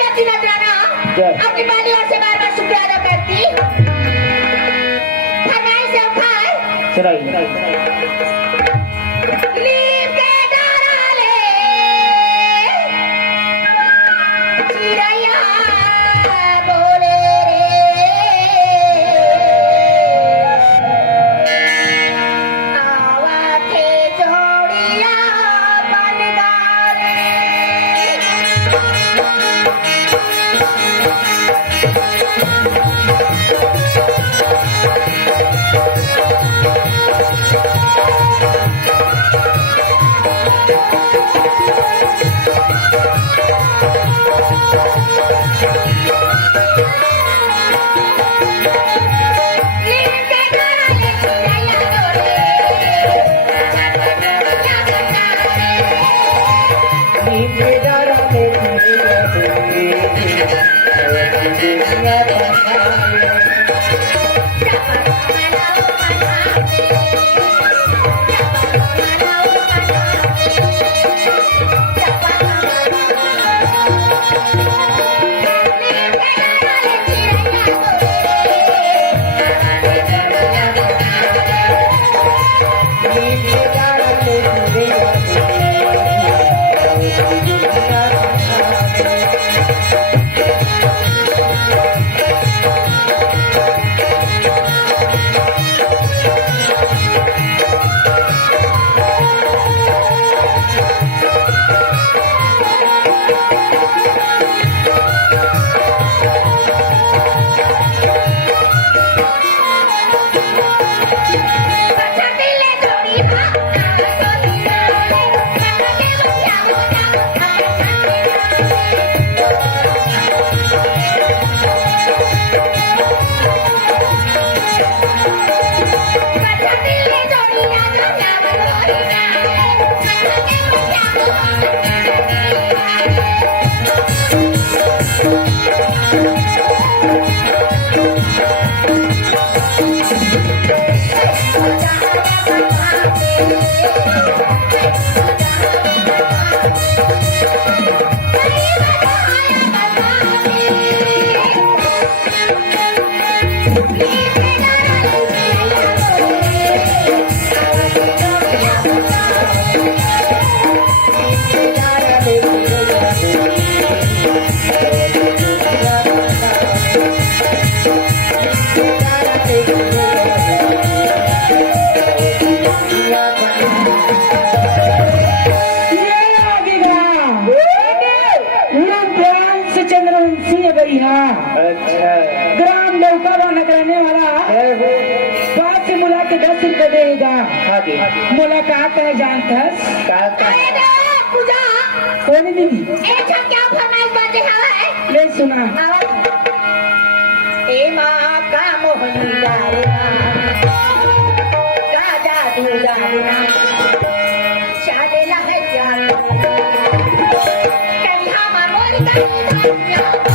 जाती नजराना अपनी बालियों से बार बार शुक्र अदा करती फरमाइश से खाए सुनाइए। लीप के डाले चिड़ैया बोले रे आवा के जोड़िया बन गारे ग्राम लौका नगराने वाला बात से मुला के 10 रुपए देगा। मुलाकात है जानता कौन दीदी क्या फरमाइश बात है ले सुना ए माँ का मोहनिया रे राजा दूजा रे शादे लगे जान कभी हम मोरी का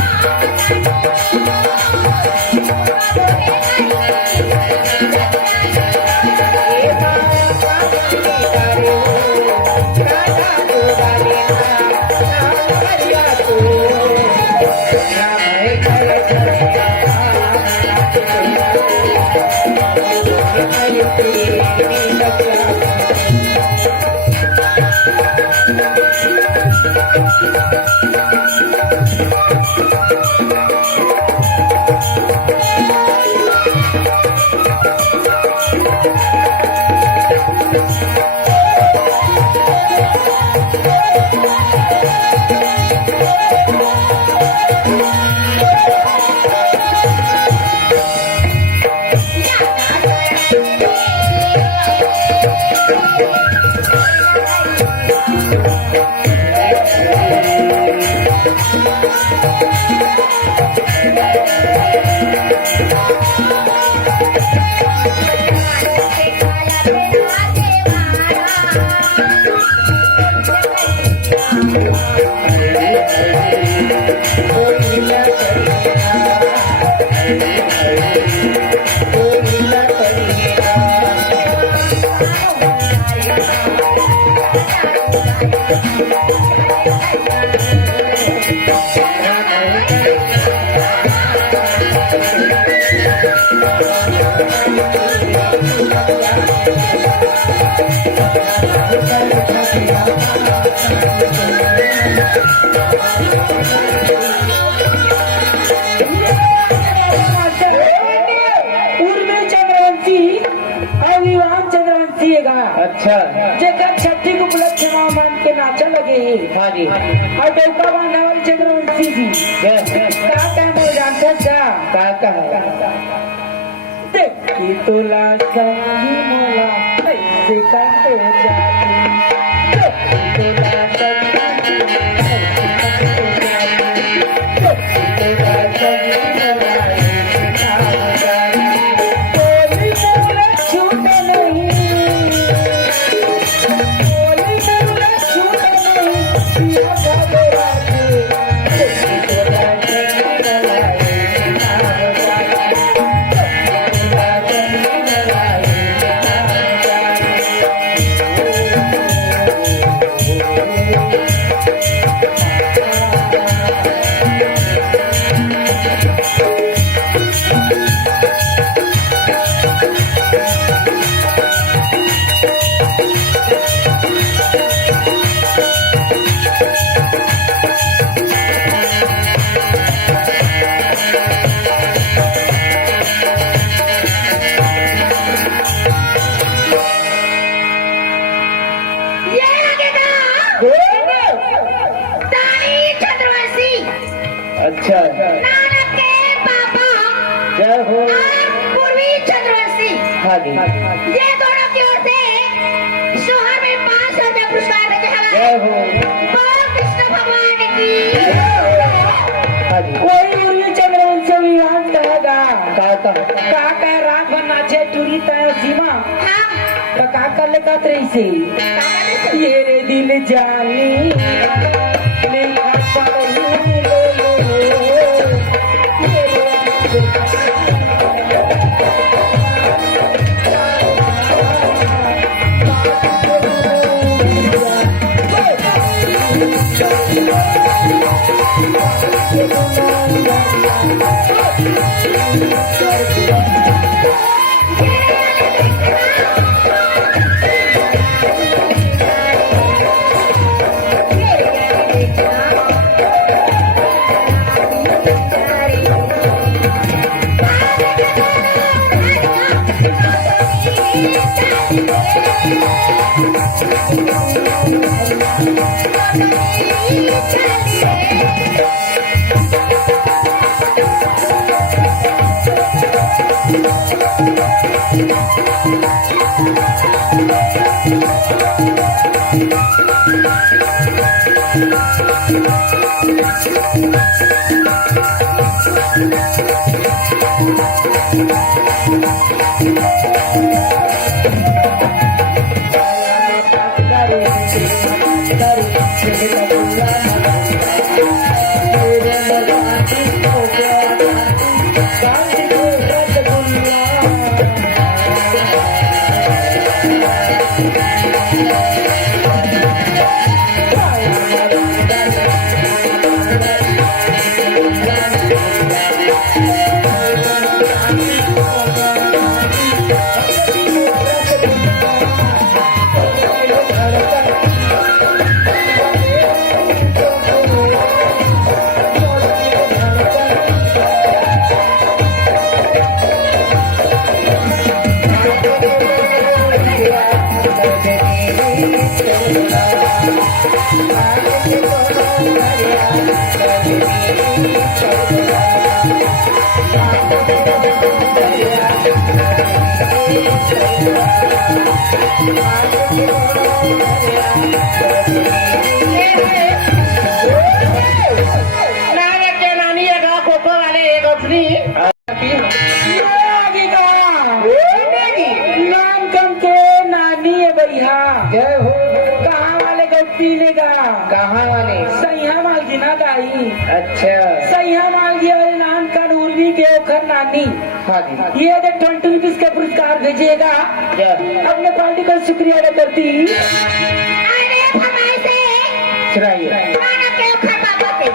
अच्छा जेकर छठी को उपलक्ष्य मान के नाचा लगे हाँ जी और डौका बांधा वाले चंद्रवंशी जी का टाइम हो जानते का देख कि तुला संगी मोला कैसे का हो जाती तुला संगी अच्छा नानक के पापा जय हो पूर्वी चंद्रवंशी हाँ जी ये दोनों की ओर से शोहर में 500 रुपया पुरस्कार देते हैं जय हो बोलो कृष्ण भगवान की हाँ जी कोई उर्वी चंद्रवंशी विवाह कहेगा का का रात भर नाचे टूरी तय सीमा हाँ तो का कर ले कत रही से ये रे दिल जानी लिखा पाऊं कहाँ वाले सैया माल गिना दाई अच्छा सैया माल गिया वाले नाम का उर्वी के ओखर नानी हाँ जी ये दे 20 रुपीज का पुरस्कार भेजिएगा क्या अपने पार्टी का शुक्रिया अदा करती अरे फरमाइश है सुनाइए नानक के ओखर पापा के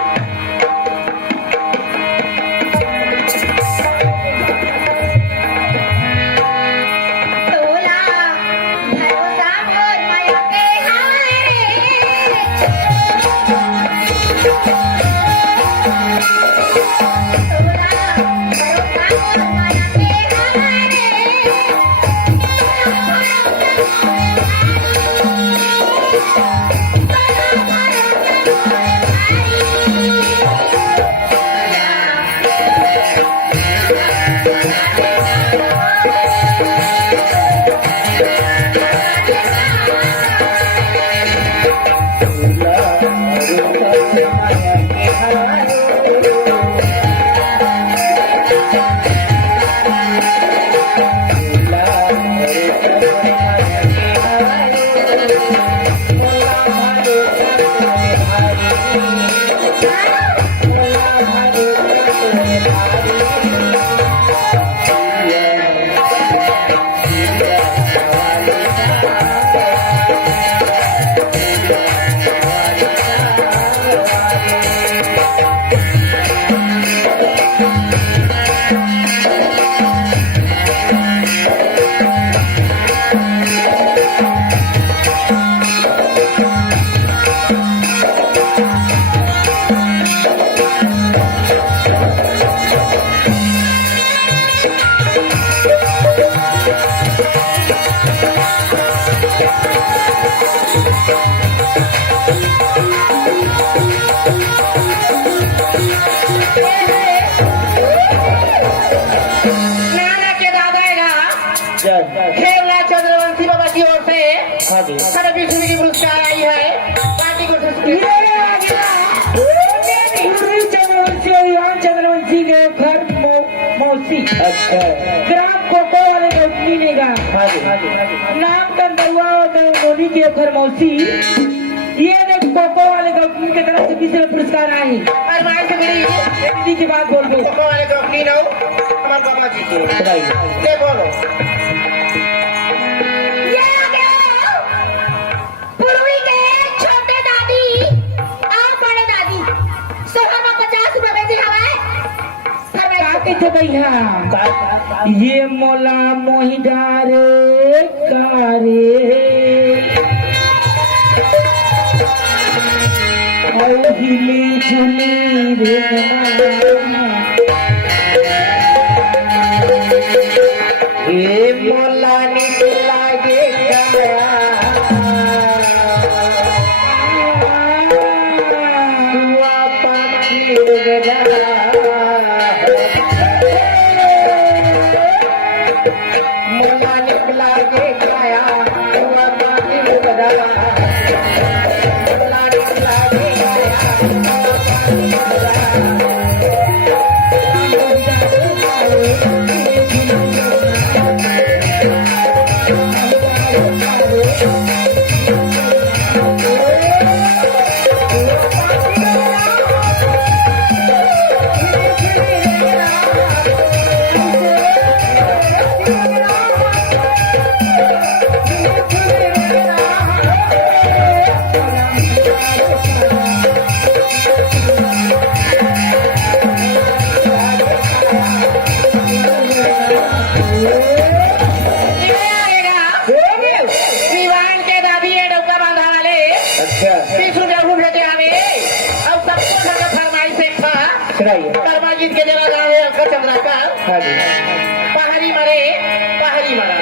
नाना के दादा है ना जय खेवला चंद्रवंशी बाबा की ओर से हाँ जी हर विष्णु की पुरस्कार आई है पार्टी को ये आ गया पूर्वी चंद्रवंशी और युवान चंद्रवंशी के घर मौसी अच्छा ग्राम कोको वाले गौतमी ने का हाँ जी नाम का दरुआ मोदी के घर मौसी ये देख कोको वाले गौतमी की तरफ से किसी पुरस्कार आई और मान से मेरी दीदी की बात बोल दो को वाले कंपनी नो हमारे बाबा जी की सुनाइए ये बोलो ये आ गया पूर्वी के छोटे दादी और बड़े दादी सोना में 50 रुपए बेची हवाए काके थे भैया ये मोला मोहिदारे कारे हिली झुली रे ये मोला निकला गे गया हुआ पाखी उगरा मोला निकला गे गया हुआ पाखी उगरा मोला निकला गे गया विवान के दादी ये डोका बांधा वाले अच्छा 20 रुपया खूब लेते हमें अब सबको सबका फरमाइश एक था सुनाइए कर्मा जीत के जरा गाँव है अक्का चंद्रा का हाँ जी पहाड़ी मरा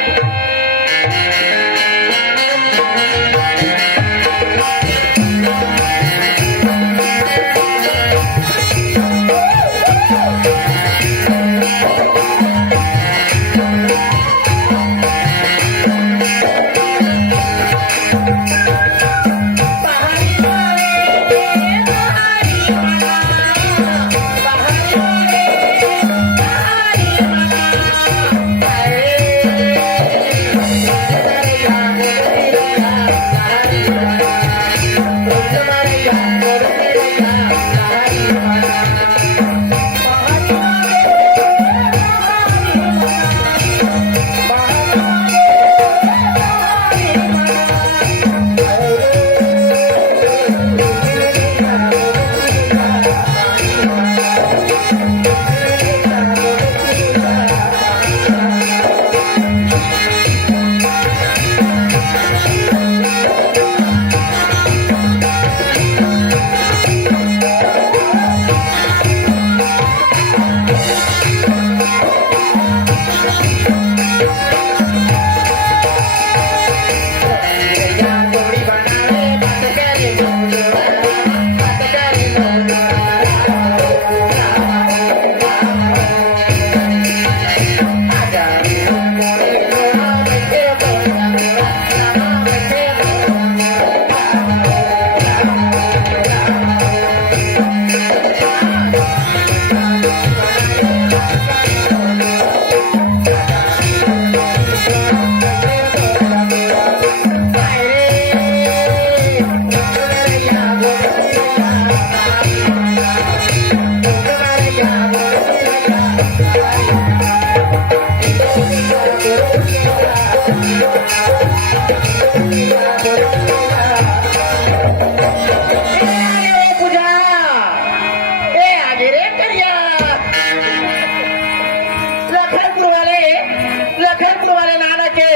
लखनपुर वाले नाना के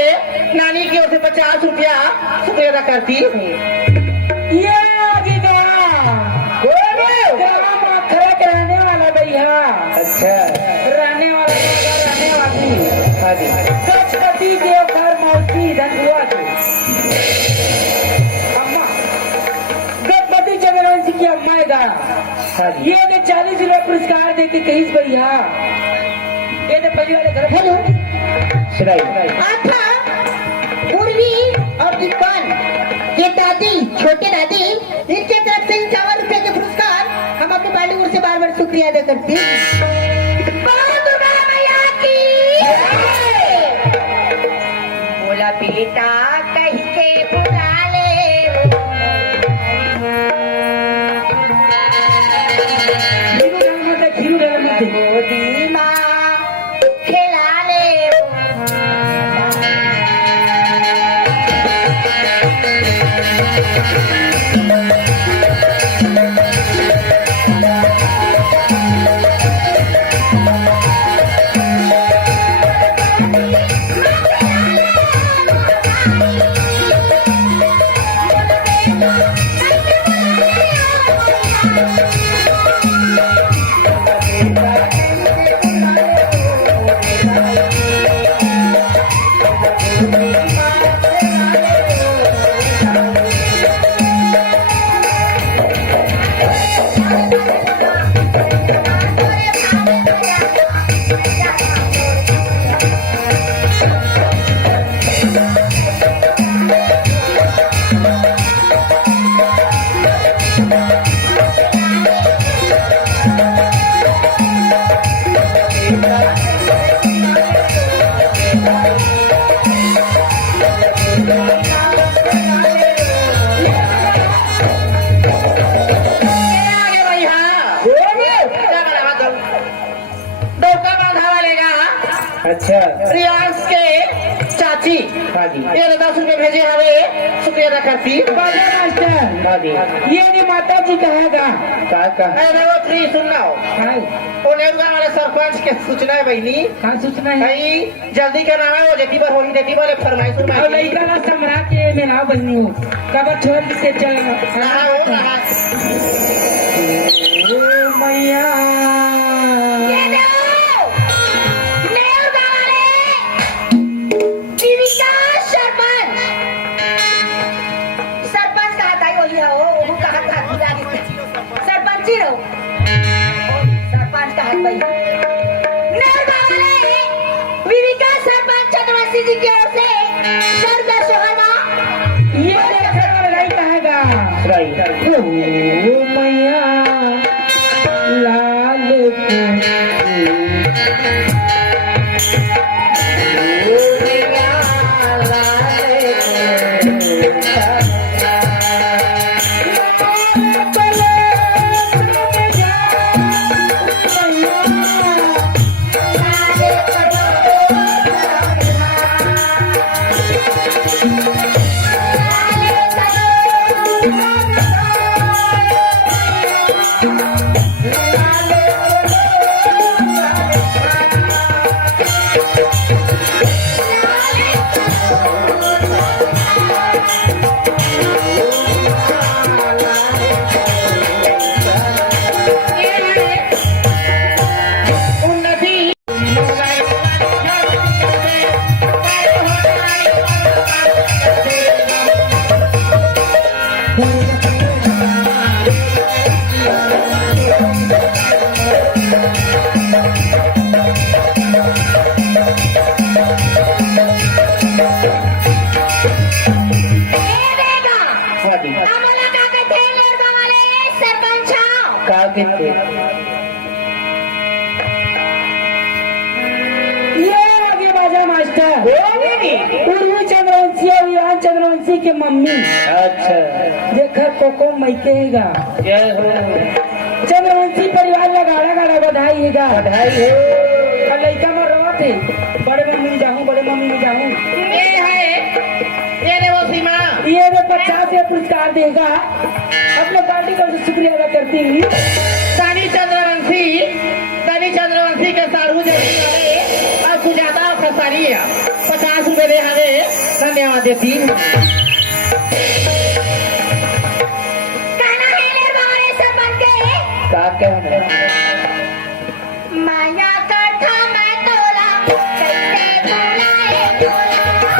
नानी की ओर से 50 रुपया शुक्रिया अदा करती ये आगे गया ग्राम अखरा के रहने वाला भैया अच्छा रहने वाला रहने वाली हाँ जी गणपति देव घर मौसी धनुआ के अम्मा गणपति चंद्रवंशी की की अम्मा है गा ये ने 40 रुपये पुरस्कार दे के कहीं बढ़िया ये ने पहली वाले घर हेलो सुनाई आथा पूर्वी और दीपन ये दादी छोटे दादी इनके तरफ से 51 रुपए के पुरस्कार हम अपनी बाली ओर से बार बार शुक्रिया अदा करते हैं बोलो दुर्गा मैया की बोला बेटा कहीं के बुला ले खीरू डाल मत दे गोदी माँ खिला ले अच्छा रियाज के चाची हाँ जी ये 10 रुपए भेजे हमें शुक्रिया अदा करती बाजा मास्टर हाँ जी ये ने माता जी कहेगा का अरे वो फ्री सुनना हो हाँ वो नेरुआ वाले सरपंच के सूचना है बहनी कहाँ सूचना है भाई जल्दी करना है वो जेटी पर होली जेटी वाले फरमाइश और फरमाइश लड़का ना सम्राट के में ना बनी हूँ कब छोड़ के चल रहा हो रहा ओ मैया विविका सरपंच चंद्रवंशी जी की ओर से शर्त सुहाना ये देखने वाला लड़ाई कहेगा सुनाई ओ मैया लाल कहते ये आगे बाजा मास्टर पूर्वी चंद्रवंशी और यहाँ चंद्रवंशी के मम्मी अच्छा देखा कोको मैकेगा जय हो चंद्रवंशी परिवार ला गाड़ा गाड़ा बधाई हैगा बधाई हो और लड़का में रवा थे बड़े मम्मी में जाऊँ बड़े मम्मी में जाऊँ ये है ये रे वो सीमा ये तो 50 से पुरस्कार देगा अपने पार्टी का शुक्रिया अदा करती हुई सानी चंद्रवंशी के सारू जैसे और सुजाता और खसारी 50 रुपए दे हमें धन्यवाद देती का कहना माया का था मैं तोला कैसे बुलाए माया का था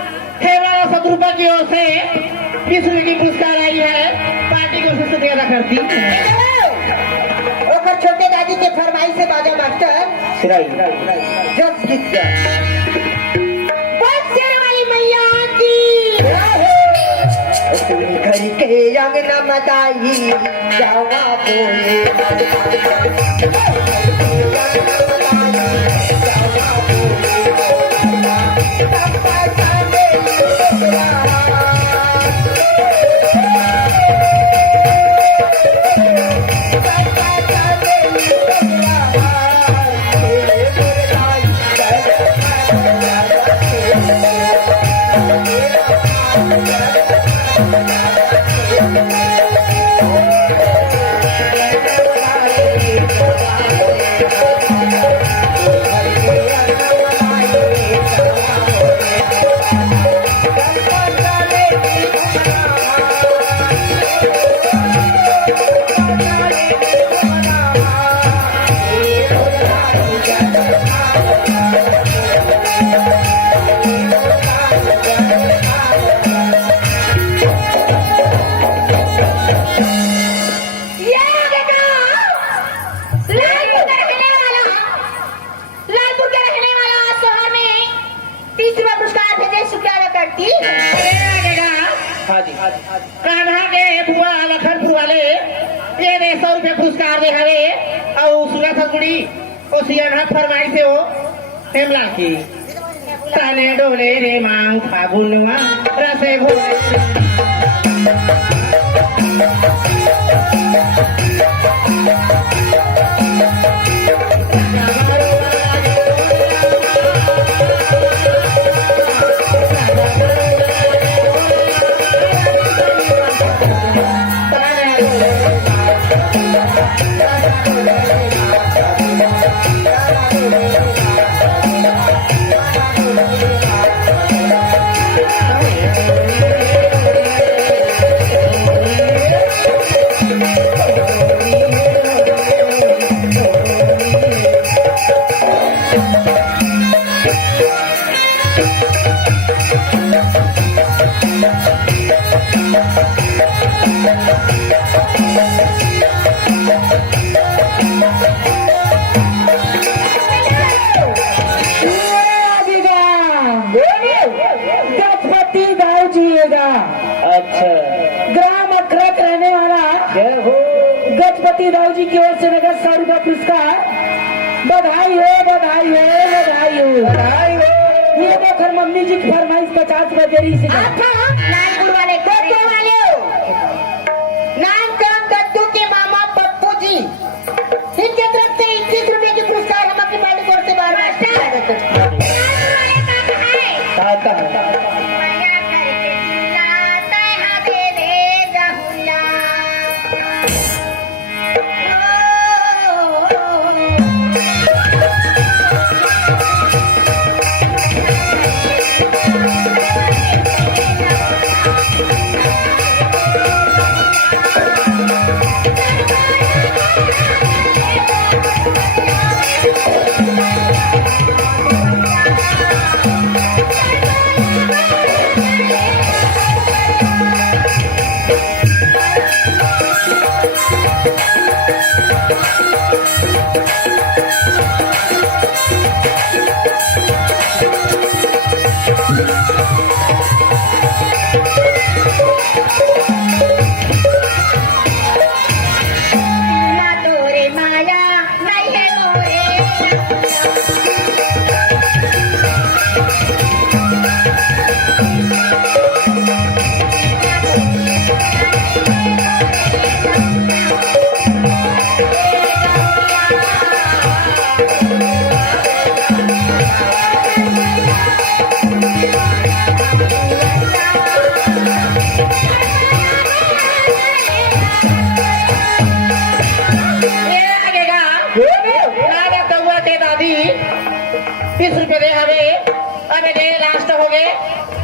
सतरूपा की ओर से 20 रुपए की पुरस्कार आई है। पार्टी को शुक्रिया अदा करती ओकर छोटे दादी के फरमाइश से बाजा मास्टर जब जीत गया बस शेर वाली मैया की घर के अंगना मदाई जावा बोले कान्हा के बुआ लखनपुर वाले ये 100 रुपये पुरस्कार दे हवे और सूरत हसगुड़ी ओ सियाना फरमाई से हो हेमला की ताने डोले रे मांग फागुनवा रसे घोले ग्राम अखरक रहने वाला गजपति राव जी की ओर से नगद 100 रुपया पुरस्कार। बधाई हो बधाई हो बधाई हो बधाई हो। ये देखकर मम्मी जी की फरमाइश 50 रुपया देरी से नानपुर वाले गोटे वाले नानकम दत्तू के मामा पप्पू जी इनके तरफ से 21 रुपए की पुरस्कार हम अपनी पार्टी की ओर से बार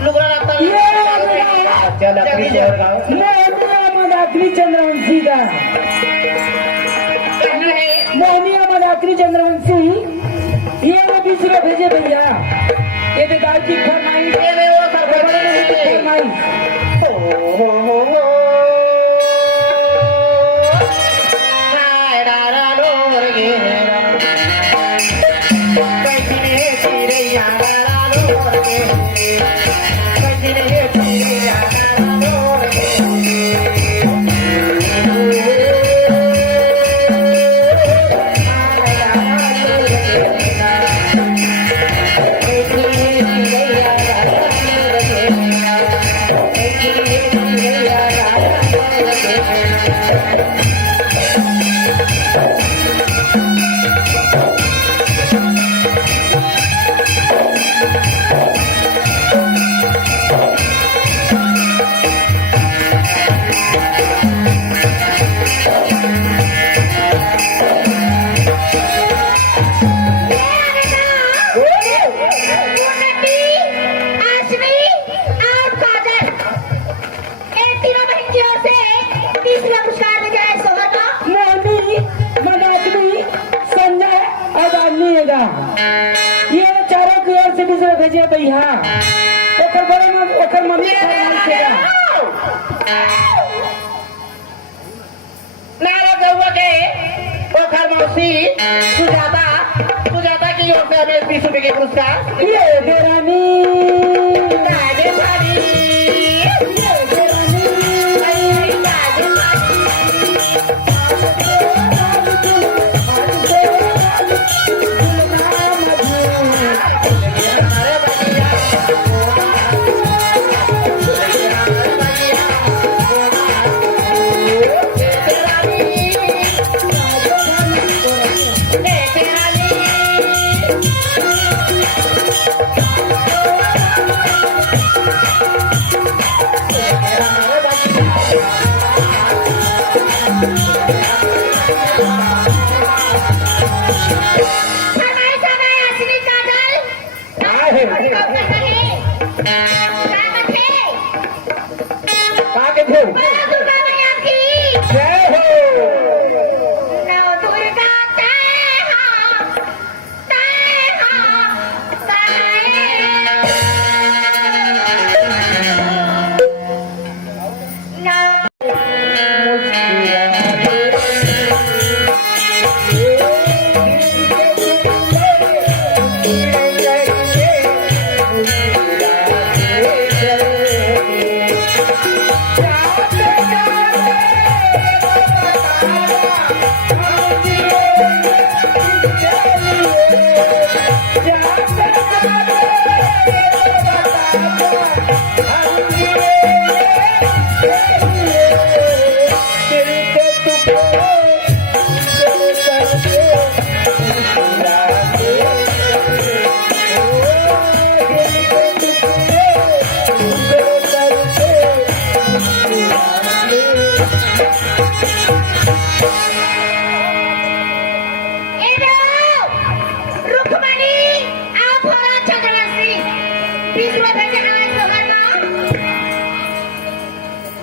लुगड़ा लगता ये चल अपनी शहर गाँव मोहनिया मंदाकिनी चंद्रवंशी का मोहनिया मंदाकिनी चंद्रवंशी ये वो 20 रुपये भेजे भैया ये दाल की फरमाइश ये वो सब फरमाइश ये चारों की ओर से 20 रुपये भेजे भैया ओकर बड़े में ओकर मम्मी नारा गौवा के ओखर मौसी सुजाता की ओर से हमें 20 रुपए के पुरस्कार ये बेरानी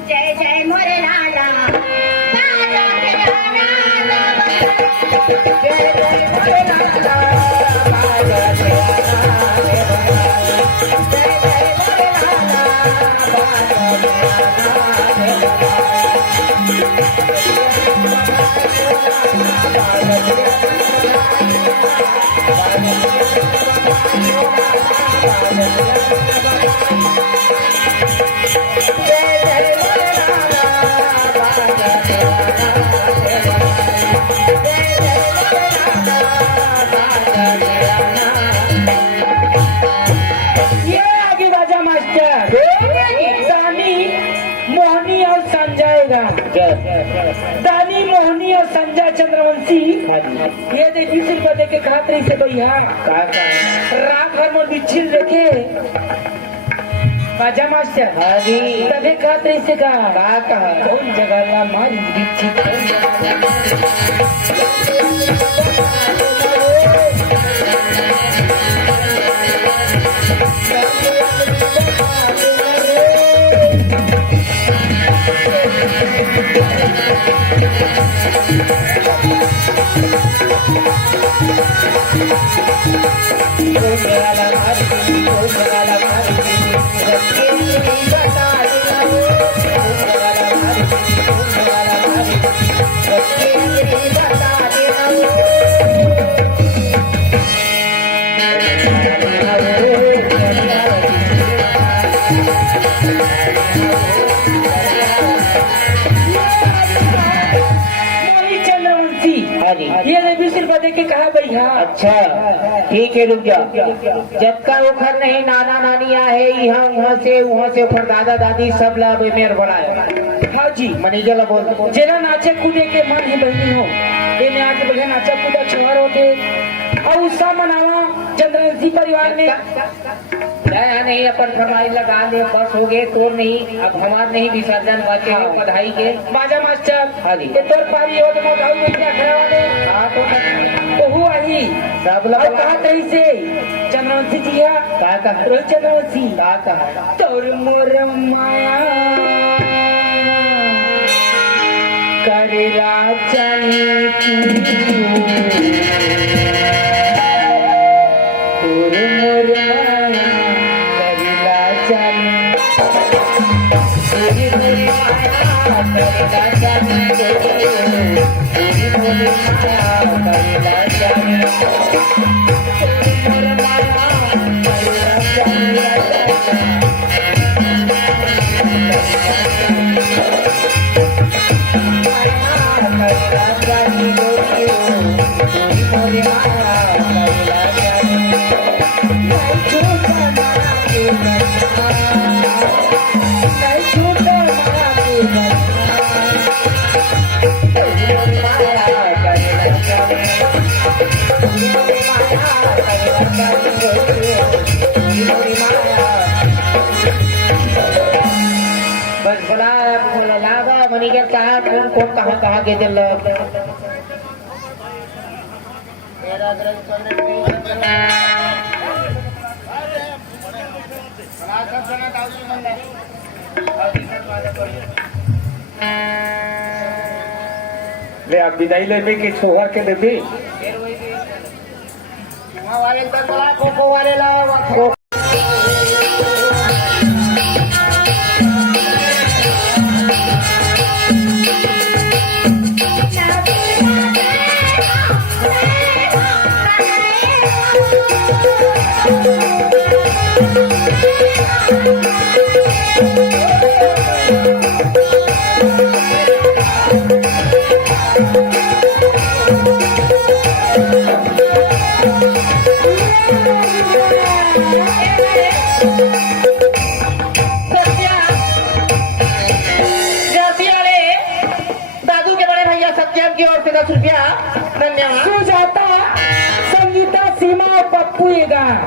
जय जय मोरे लाला बाजा तेरा लाला जय जय मोरे लाला बाजा तेरा लाला जय जय मोरे लाला ये आगे राजा मास्टर दानी मोहनी और संजय दानी मोहनी और संजय चंद्रवंशी ये दे 20 रुपये दे के खातरी से भैया रात भर में बिच्छिल देखे राजा मास्टर तभी खातरी से कहा कौन जगह ला मारी बिच्छी मोहित चंद्रवंशी ये 20 रुपए दे के कहा भैया। अच्छा ठीक है रुक जा। जब का उखर नहीं नाना नानी आहे यहाँ वहाँ से उखर दादा दादी सब ला मेर बढ़ाए। हाँ जी मनीजर ला बोल जेला नाचे कूदे के मन है बहनी हो ये में आके बढ़िया नाचा कूदा छवार होते और उत्साह मनावा चंद्रवंशी परिवार में। नहीं अपन फरमाई लगा ले बस हो गए तो नहीं अब हमार नहीं विसर्जन बाके हैं बधाई के। बाजा मास्टर हाँ जी। ये तोर पारी हो तो मोटाऊ में क्या खड़ा वाले हाँ तो हुआ ही सब और लोग कहा कहीं से चंद्रवंशी जी है का कहा रोहित चंद्रवंशी का कहा तोर मोर माया करेला चने की तोर मोर माया करेला चने तोर मोर माया करेला चने तोर मोर माया करेला चने तोर मोर माया करेला चने बस बड़ा लागा मनीजर कहा कौन कहाँ के दिल ले आप विदाई लेबे के छोहर के देबे वाले कोको वाले ला दादू के बड़े भैया सत्यम की ओर से 10 रुपया धन्यवाद। सुजाता संगीता सीमा और पप्पू ये गान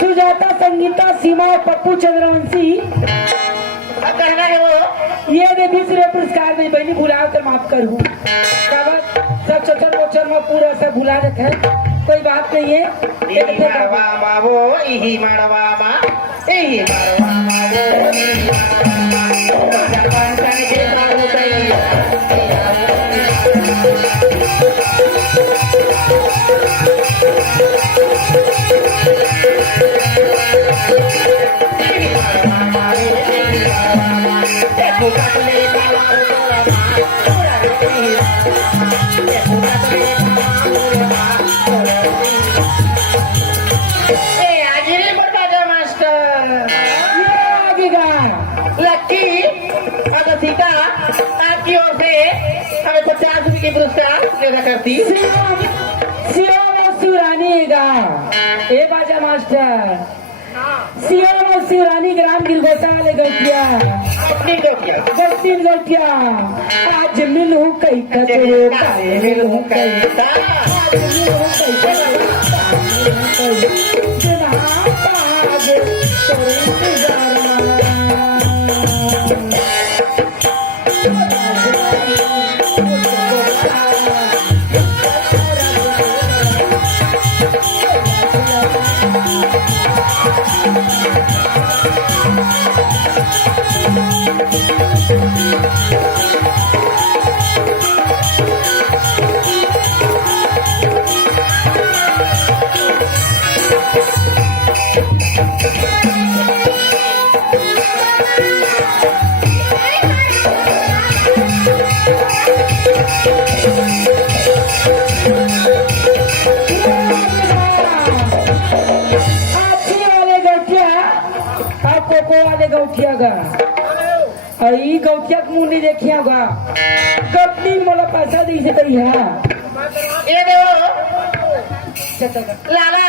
सुजाता संगीता सीमा और पप्पू चंद्रवंशी अब कहना है वो ये दे 20 रुपये पुरस्कार में बहनी भुलाओ तो माफ करूँ सब चचर बोचर में पूरा सब भुला देते हैं कोई बात नहीं है इही मारवा मावो इही मारवा मा इही मारवा मावो इही मारवा जापान तन के मारो तैया ये आगे गान लक्की अगर सीता आपकी ओर से हमें 50 रुपए की पुरस्कार लेना करती शिवम शिवम और शिवरानी ये गान ए बाजा मास्टर शिवम और शिवरानी ग्राम गिरगोसा वाले गलतिया अपनी बेटिया गलतीन गलतिया आज मिलूं कई कचरे काहे मिलूं कई आज मिलूं कई कचरे जना पाग तोरे इंतजार आजी वाले गौठिया और कोको वाले गौठिया गा आई गौठिया के मुंह नहीं देखिया गा कभी मोला पैसा दी से कही है ये देखो लाला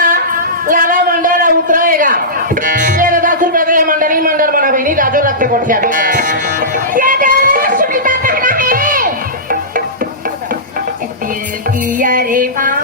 लाला मंडल उतराएगा ये 10 रुपए का ये मंडल ही मंडल बना भाई नहीं राजो रखते कोठिया पे ये देखो सुनीता कहना है दिल किया रे माँ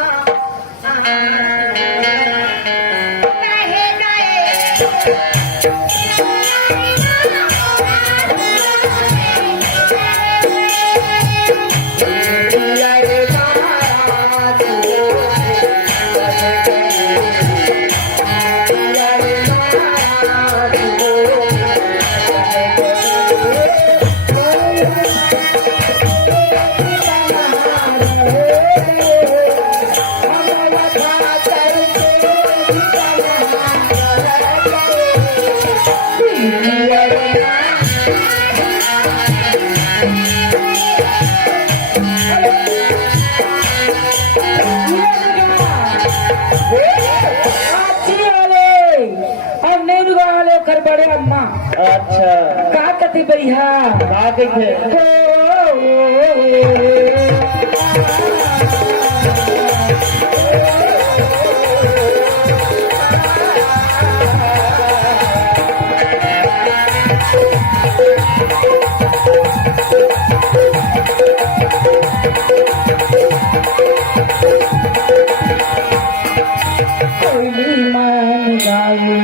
कर बड़े अम्मा अच्छा का कति बढ़िया का देखे मन गाए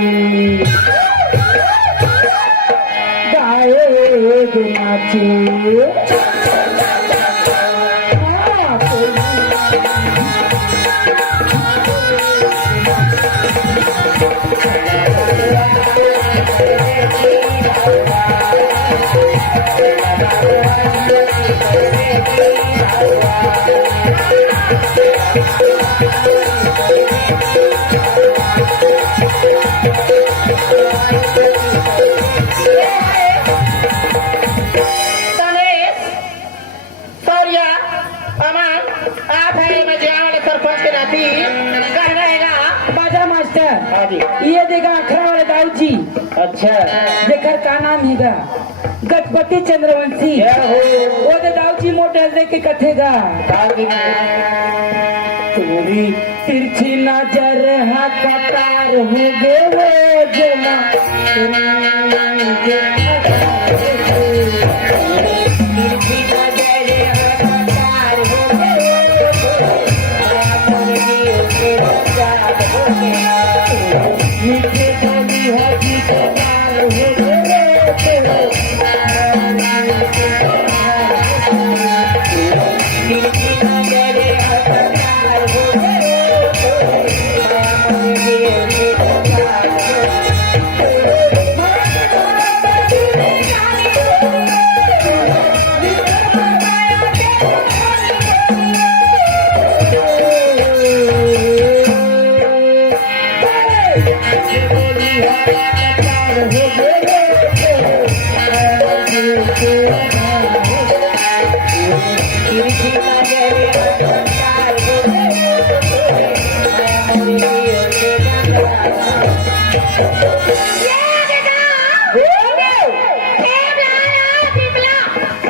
नाचे ये देगा अखरा वाले दाऊ जी अच्छा जेकर का नाम हैगा गजपति चंद्रवंशी वो दे दाऊ जी मोटर दे के कथेगा तेरी तिरछी नजर है कतार हो गए वो जना तिरछी नजर है कतार हो मीठे बोली है गीत गाल हो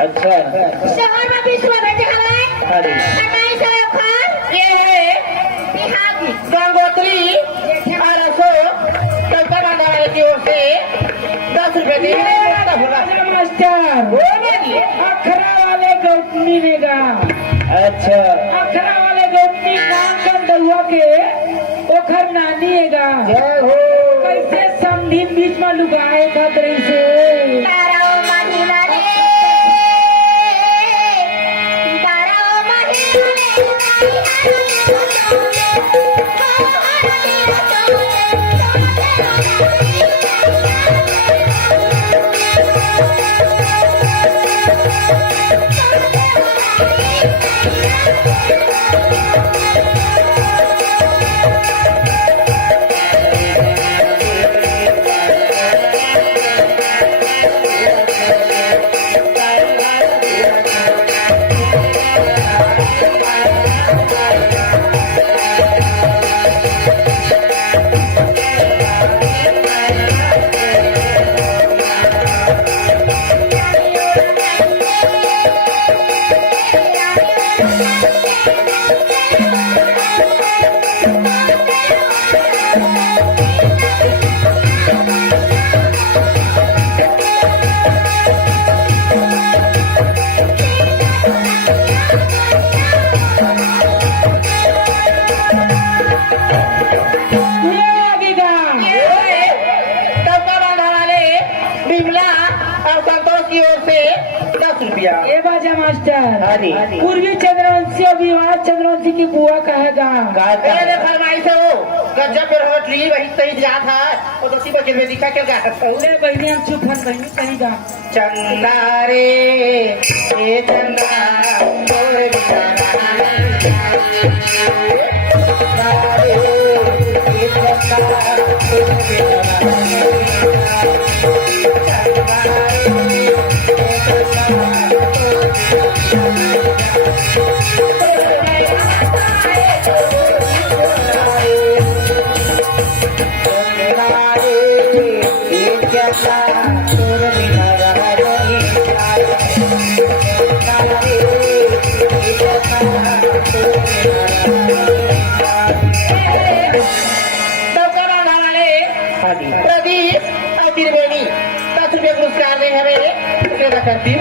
अच्छा शहर में विश्व भेजे हवे अरे नहीं से खान ये बिहार गंगोत्री अरसो कल्पना बांधा वाले की ओर से 10 रुपए दी होगा मास्टर अखरा वाले गौतमी नेगा अच्छा अखरा वाले गौतमी काम कर दहुआ के ओखर नानी हैगा जय हो कैसे समधी बीच में लुगाए खतरे से तारा महिला रे तारा महिला विमला और संतोष की ओर से 10 रुपया। ए बाजा मास्टर हाँ जी। पूर्वी चंद्रवंशी और विवाह चंद्रवंशी की बुआ कहेगा पहले फरमाइश है वो गजब पे रवट ली वही सही जा था और दूसरी बजे में दिखा के गा अरे बहनी हम चुप हन बहनी कहेगा चंदा रे ए चंदा तोर बिना प्रदीप और त्रिवेणी 10 रुपये पुरस्कार दे हमें करती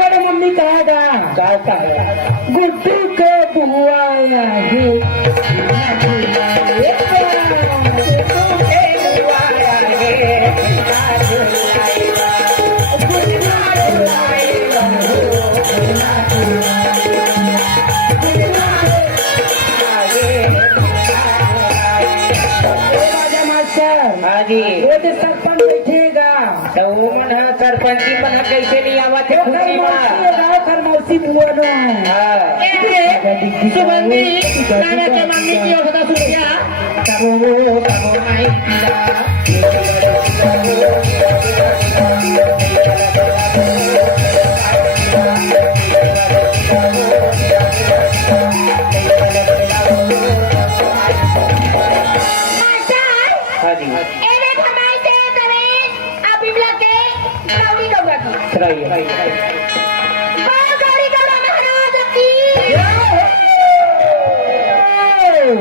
बड़े मम्मी कहेगा गुड्डू के बुआ लागे वो तो सरपंच बैठेगा सरपंची पण कैसे नहीं आवा थे खुशी खरमौसी बुआ नो सुगंधी नाना के मम्मी की ओर 10 रुपया तबो नहीं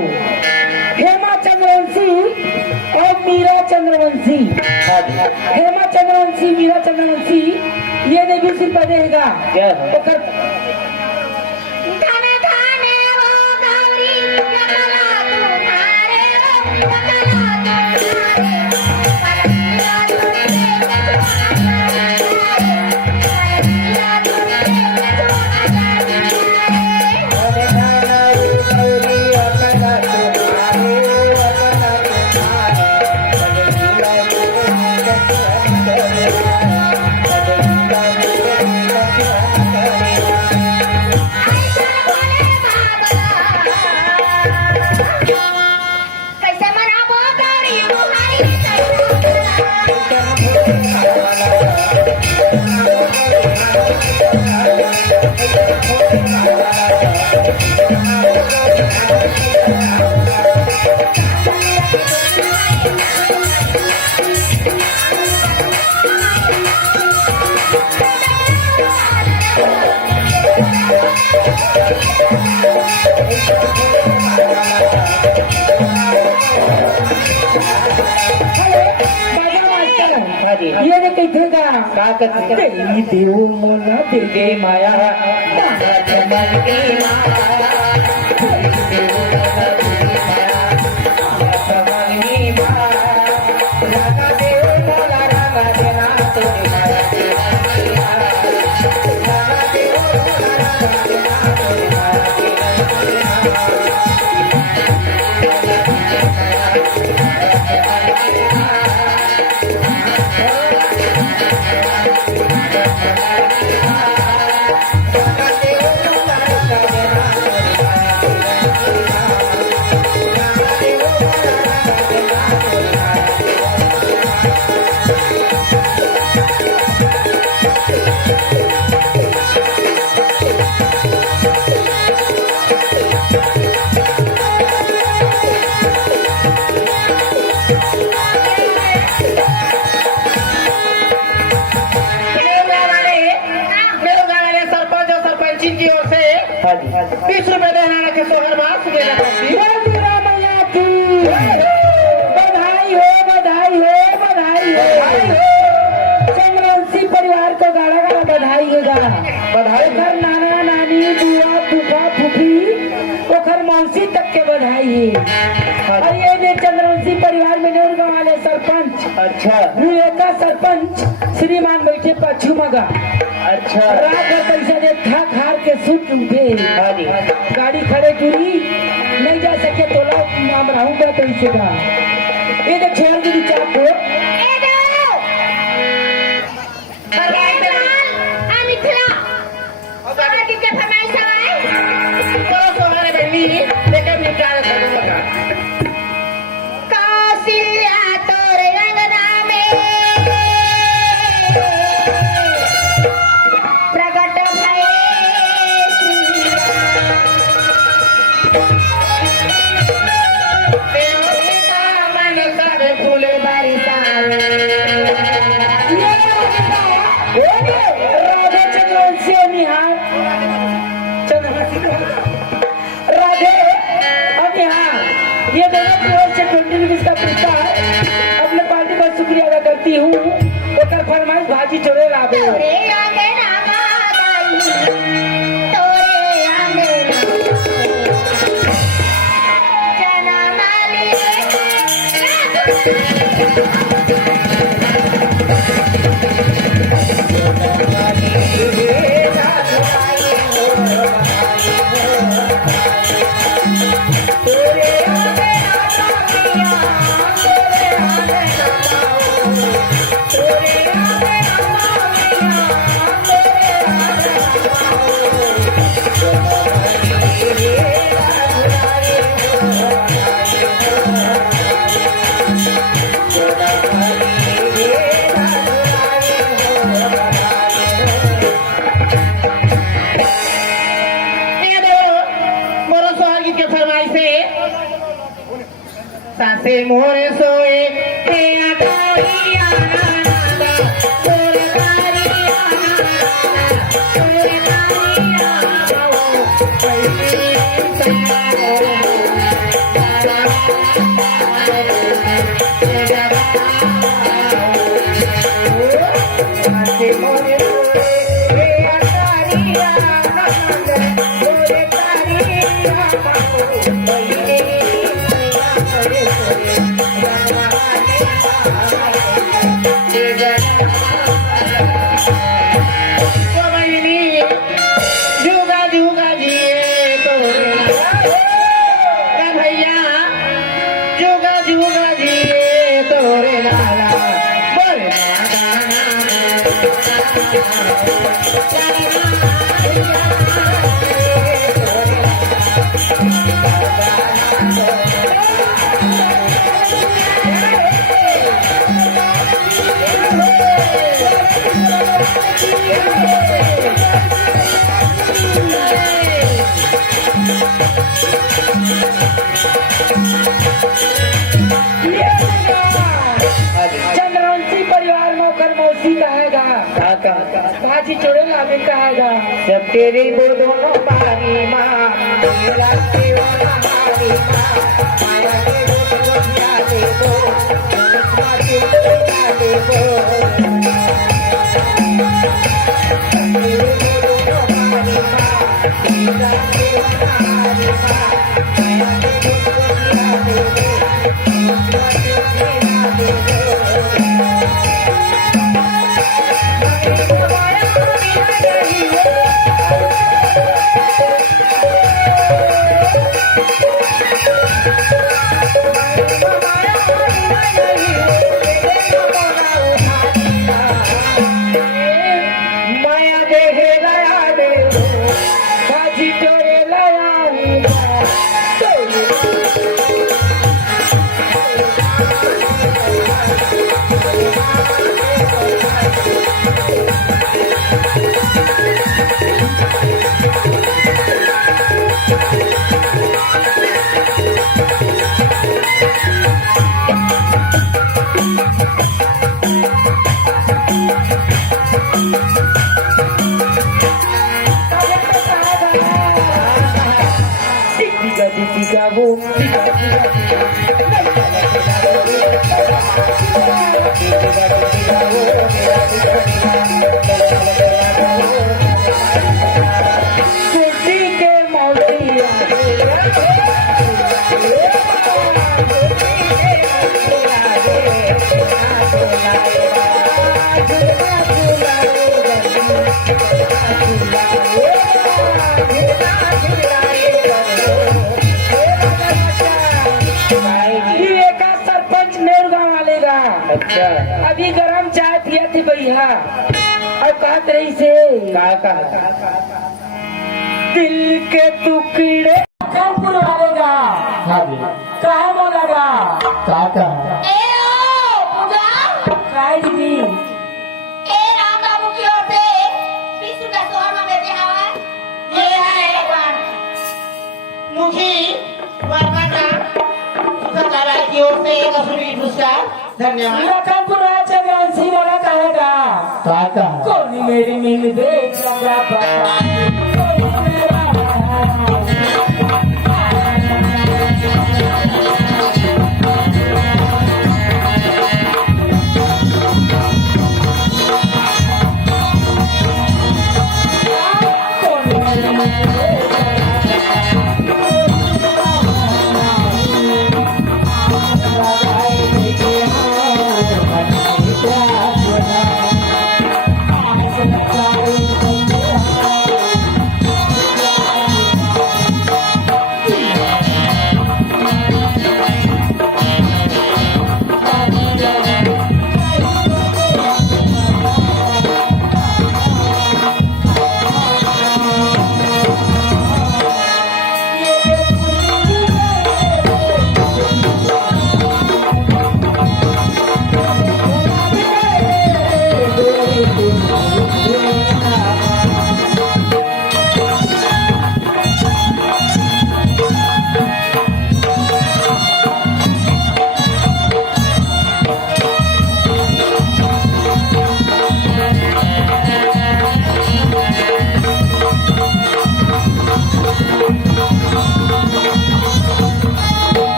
हेमा चंद्रवंशी और मीरा चंद्रवंशी हेमा चंद्रवंशी मीरा चंद्रवंशी ये देवी सिर पर देगा तो कर ये ने कहेगा का करते तेरी देव मोला दे माया की ओर से 20 रुपए देना के सोहर बात बधाई हो बधाई हो बधाई हो चंद्रवंशी परिवार को गाड़ा गाड़ा बधाई होगा बधाई कर नाना नानी तक के बधाई है। और ये ने चंद्रवंशी परिवार में नौर गाँव वाले सरपंच अच्छा हुए का सरपंच श्रीमान बैठे पछू मगा अच्छा रात भर पैसा दे था खार के सूट उठे हाँ जी गाड़ी खड़े टूरी नहीं जा सके तो लो नाम रहूंगा तो इसे का ये देख छोड़ दी चाप को चलो सोहरे बहनी लेकर निकाल कर दूंगा कौशल्या तोर अंगना में प्रगट भये देवता मन सब फूल बरसावे राधे चंद्रवंशी और निहार राधे और निहार ये दोनों की ओर से 20 रुपीज का पुरस्कार अपने पार्टी का शुक्रिया अदा करती हूँ ओकर फरमाइश भाजी चोरे लाभे तोरे अंगना माई तोरे अंगना जना माली ये दो मोरो सोहर गीत के फरमाइश है सासे मोरे सोए हे अटारिया नाना सोरे तारिया नाना सोरे तारिया सासे मोरे सोए हे अटारिया नाना सोरे तारिया जुगा जुगा जिए तोरे भैया जुगा जुगा जिए तोरे लाला बोले चंद्रवंशी परिवार मौकर मौसी कहेगा भाजी चोरे लाभे कहेगा जब तेरे वो दोनों बारी माँ मेरा सेवा हमारी माँ माया के रूप को क्या देखो माँ के रूप क्या देखो तेरे वो दोनों बारी माँ मेरा सेवा हमारी माँ माया के रूप को क्या देखो माँ के क्या देखो माया देहे लाया दे भाजी चोरे लाया खुशी के मौलिया अभी गरम चाय पिया थे भैया और कहत रही से का दिल के टुकड़े कानपुर वालेगा हाँ जी कहा बोलेगा का ए ओ पूजा काय जी ए राम बाबू की ओर से 20 रुपया सोहर में देते हवा ये है मुखी वर्मा सुधार की ओर से 10 रुपये पुरस्कार धन्यवाद मेरा कानपुर राजा गांधी वाला कहेगा का कौन मेरी मिल देख लगा पता